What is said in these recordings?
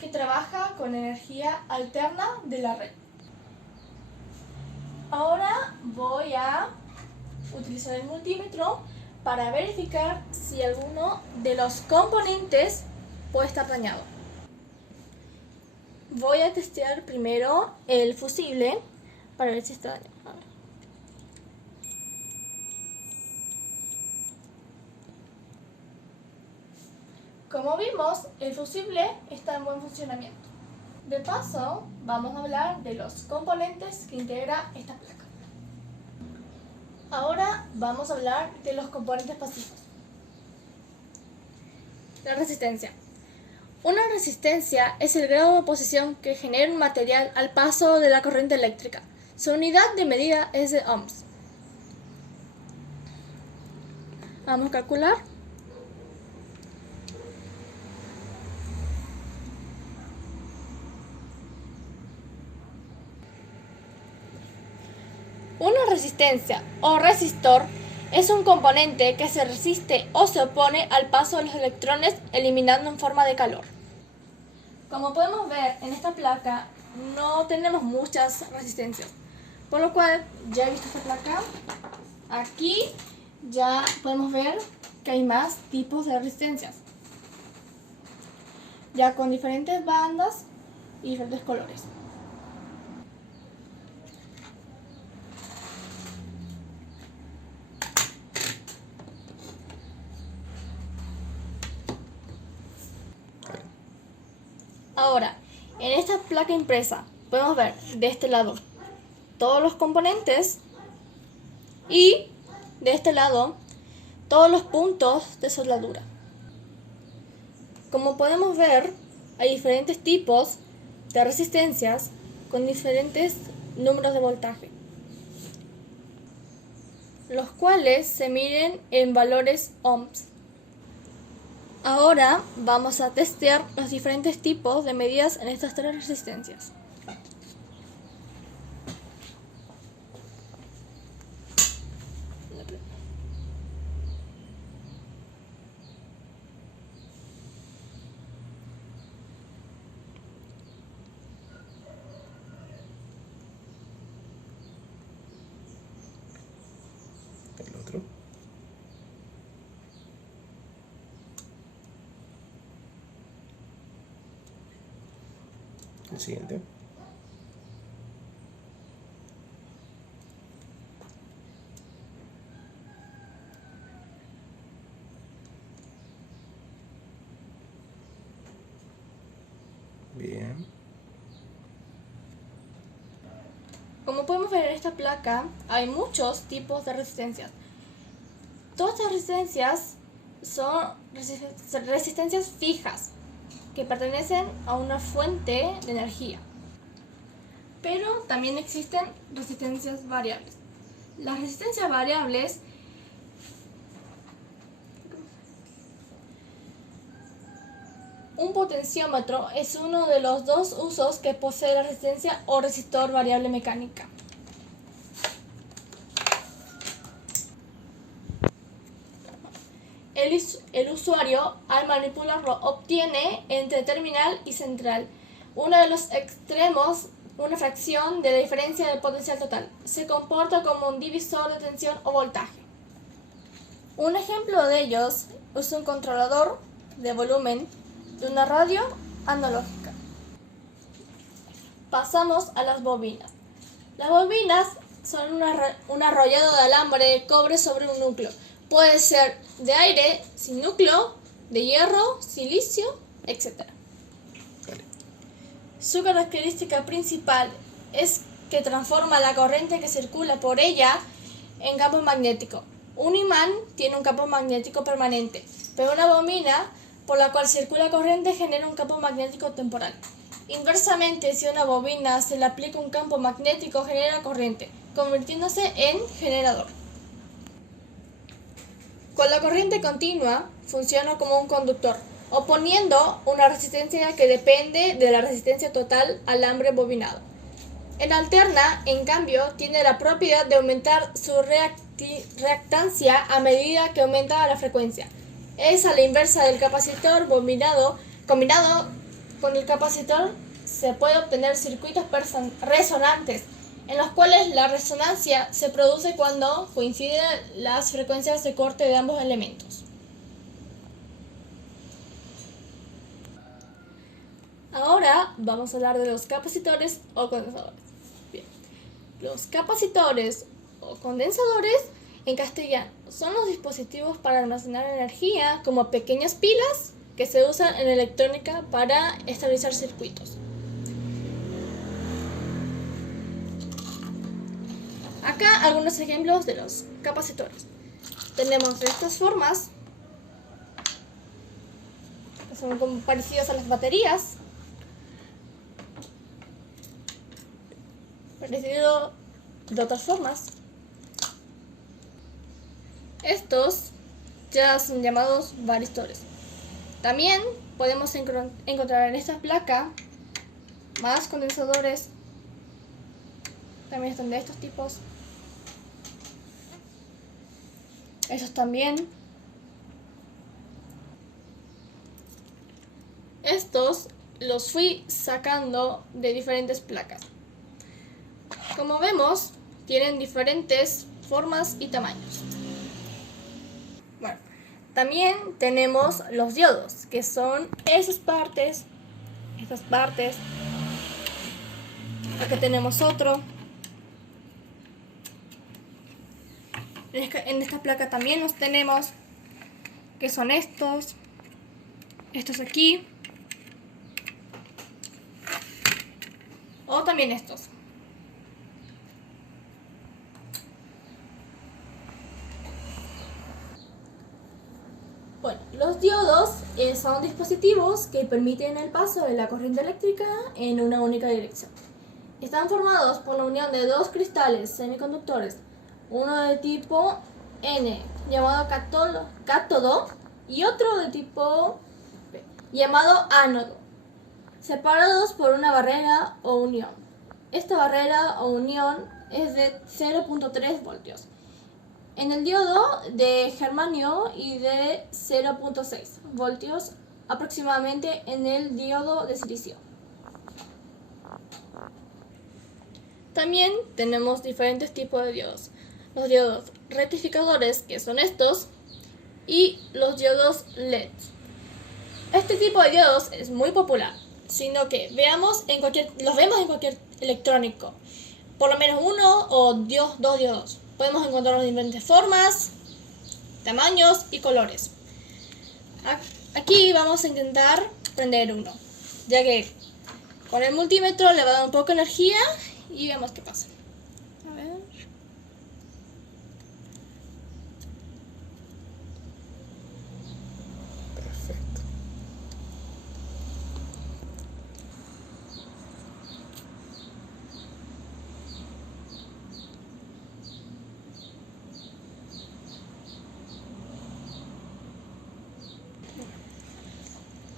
que trabaja con energía alterna de la red. Ahora voy a utilizar el multímetro para verificar si alguno de los componentes puede estar dañado. Voy a testear primero el fusible para ver si está dañado. Como vimos, el fusible está en buen funcionamiento. De paso, vamos a hablar de los componentes que integra esta placa. Ahora vamos a hablar de los componentes pasivos. La resistencia. Una resistencia es el grado de oposición que genera un material al paso de la corriente eléctrica. Su unidad de medida es de ohms. Vamos a calcular. Una resistencia o resistor es un componente que se resiste o se opone al paso de los electrones eliminando en forma de calor. Como podemos ver en esta placa no tenemos muchas resistencias, por lo cual ya he visto esta placa. Aquí ya podemos ver que hay más tipos de resistencias, ya con diferentes bandas y diferentes colores. Ahora, en esta placa impresa podemos ver de este lado todos los componentes y de este lado todos los puntos de soldadura. Como podemos ver, hay diferentes tipos de resistencias con diferentes números de voltaje, los cuales se miden en valores ohms. Ahora vamos a testear los diferentes tipos de medidas en estas tres resistencias. El otro. El siguiente. Bien. Como podemos ver en esta placa, hay muchos tipos de resistencias. Todas estas resistencias son resistencias fijas, que pertenecen a una fuente de energía. Pero también existen resistencias variables. Las resistencias variables un potenciómetro es uno de los dos usos que posee la resistencia o resistor variable mecánica. El usuario, al manipularlo, obtiene entre terminal y central uno de los extremos una fracción de la diferencia del potencial total. Se comporta como un divisor de tensión o voltaje. Un ejemplo de ellos es un controlador de volumen de una radio analógica. Pasamos a las bobinas. Las bobinas son un arrollado de alambre de cobre sobre un núcleo. Puede ser de aire sin núcleo, de hierro, silicio, etc. Vale. Su característica principal es que transforma la corriente que circula por ella en campo magnético. Un imán tiene un campo magnético permanente, pero una bobina por la cual circula corriente genera un campo magnético temporal. Inversamente, si a una bobina se le aplica un campo magnético, genera corriente, convirtiéndose en generador. Con la corriente continua funciona como un conductor, oponiendo una resistencia que depende de la resistencia total al alambre bobinado. En alterna, en cambio, tiene la propiedad de aumentar su reactancia a medida que aumenta la frecuencia. Es a la inversa del capacitor combinado Con el capacitor se puede obtener circuitos resonantes, en los cuales la resonancia se produce cuando coinciden las frecuencias de corte de ambos elementos. Ahora vamos a hablar de los capacitores o condensadores. Bien. Los capacitores o condensadores, en castellano, son los dispositivos para almacenar energía como pequeñas pilas que se usan en electrónica para estabilizar circuitos. Acá algunos ejemplos de los capacitores. Tenemos de estas formas, que son como parecidas a las baterías. Parecido de otras formas. Estos ya son llamados varistores. También podemos encontrar en esta placa más condensadores. También están de estos tipos. Estos también. Estos los fui sacando de diferentes placas. Como vemos, tienen diferentes formas y tamaños. Bueno, también tenemos los diodos, que son esas partes, estas partes. Acá tenemos otro. En esta placa también los tenemos, que son estos aquí, o también estos. Bueno, los diodos son dispositivos que permiten el paso de la corriente eléctrica en una única dirección. Están formados por la unión de dos cristales semiconductores, uno de tipo N, llamado cátodo, y otro de tipo P, llamado ánodo, separados por una barrera o unión. Esta barrera o unión es de 0.3 voltios. En el diodo de germanio y de 0.6 voltios aproximadamente en el diodo de silicio. También tenemos diferentes tipos de diodos. Los diodos rectificadores, que son estos, y los diodos LED. Este tipo de diodos es muy popular, sino que los vemos en cualquier electrónico. Por lo menos uno o dos diodos. Podemos encontrarlos de diferentes formas, tamaños y colores. Aquí vamos a intentar prender uno, ya que con el multímetro le va a dar un poco de energía y veamos qué pasa. A ver. Perfecto.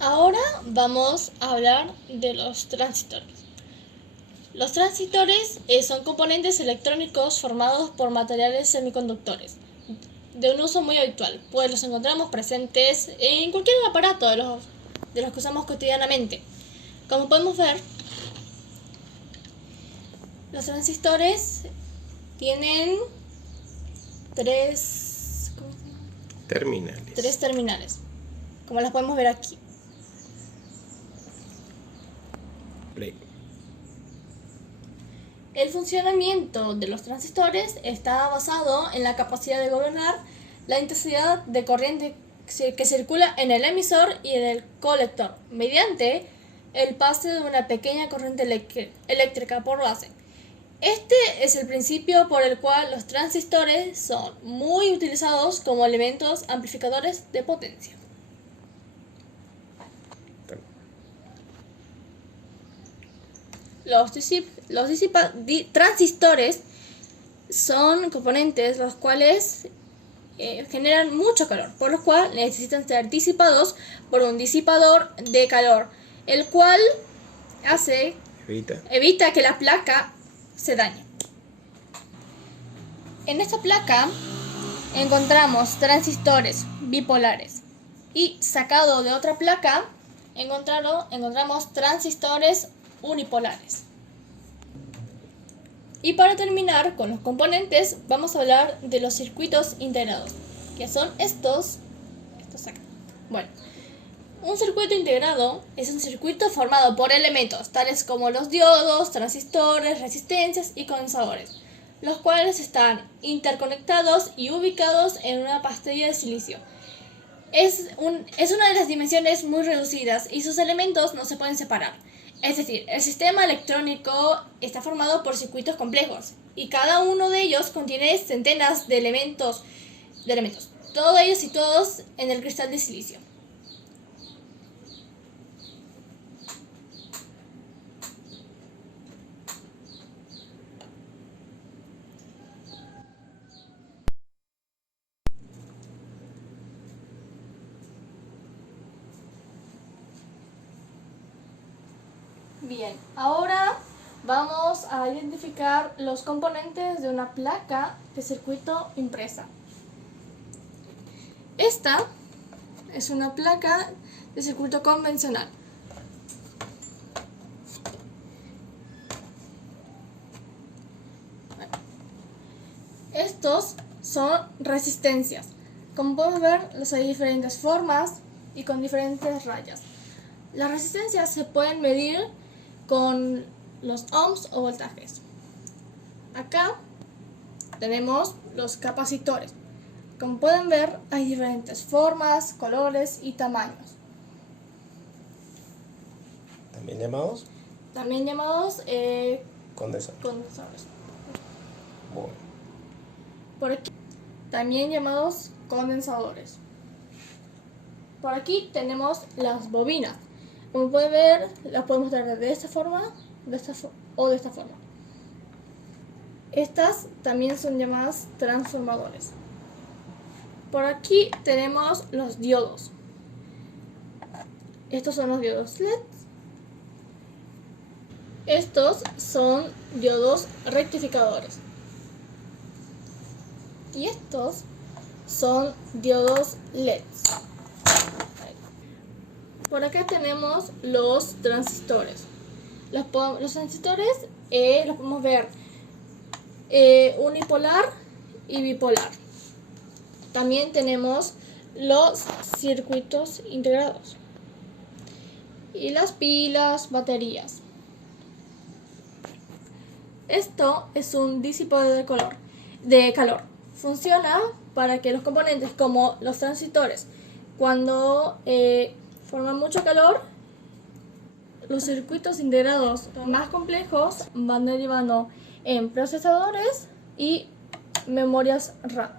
Ahora vamos a hablar de los transistores. Los transistores son componentes electrónicos formados por materiales semiconductores de un uso muy habitual, pues los encontramos presentes en cualquier aparato de los que usamos cotidianamente. Como podemos ver, los transistores tienen tres terminales, como las podemos ver aquí. Play. El funcionamiento de los transistores está basado en la capacidad de gobernar la intensidad de corriente que circula en el emisor y en el colector, mediante el pase de una pequeña corriente eléctrica por base. Este es el principio por el cual los transistores son muy utilizados como elementos amplificadores de potencia. Los transistores son componentes los cuales generan mucho calor, por lo cual necesitan ser disipados por un disipador de calor, el cual evita que la placa se dañe. En esta placa encontramos transistores bipolares y sacado de otra placa encontramos transistores unipolares. Y para terminar con los componentes, vamos a hablar de los circuitos integrados, que son estos acá. Bueno, un circuito integrado es un circuito formado por elementos tales como los diodos, transistores, resistencias y condensadores, los cuales están interconectados y ubicados en una pastilla de silicio. Es una de las dimensiones muy reducidas y sus elementos no se pueden separar. Es decir, el sistema electrónico está formado por circuitos complejos y cada uno de ellos contiene centenas de elementos, todos ellos situados en el cristal de silicio. Bien, ahora vamos a identificar los componentes de una placa de circuito impresa. Esta es una placa de circuito convencional. Estos son resistencias. Como podemos ver, los hay diferentes formas y con diferentes rayas. Las resistencias se pueden medir con los ohms o voltajes. Acá tenemos los capacitores. Como pueden ver, hay diferentes formas, colores y tamaños. También llamados Condensadores. Bueno, Por aquí, también llamados condensadores. Por aquí tenemos las bobinas. Como pueden ver, las podemos dar de esta forma o de esta forma. Estas también son llamadas transformadores. Por aquí tenemos los diodos. Estos son los diodos LED. Estos son diodos rectificadores. Y estos son diodos LEDs. Por acá tenemos los transistores. Los transistores los podemos ver unipolar y bipolar. También tenemos los circuitos integrados y las pilas, baterías. Esto es un disipador de calor. Funciona para que los componentes como los transistores, cuando forman mucho calor, los circuitos integrados más complejos van derivando en procesadores y memorias RAM.